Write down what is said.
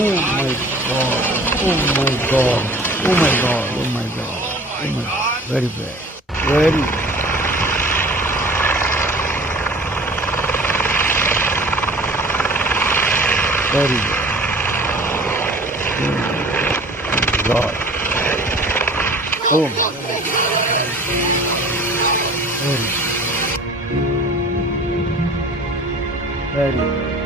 Oh my God. Oh my God. Oh my God. Oh my God. Oh my God. Very bad. Very bad. Very bad. Oh my God. Oh my God. Very bad. Very bad.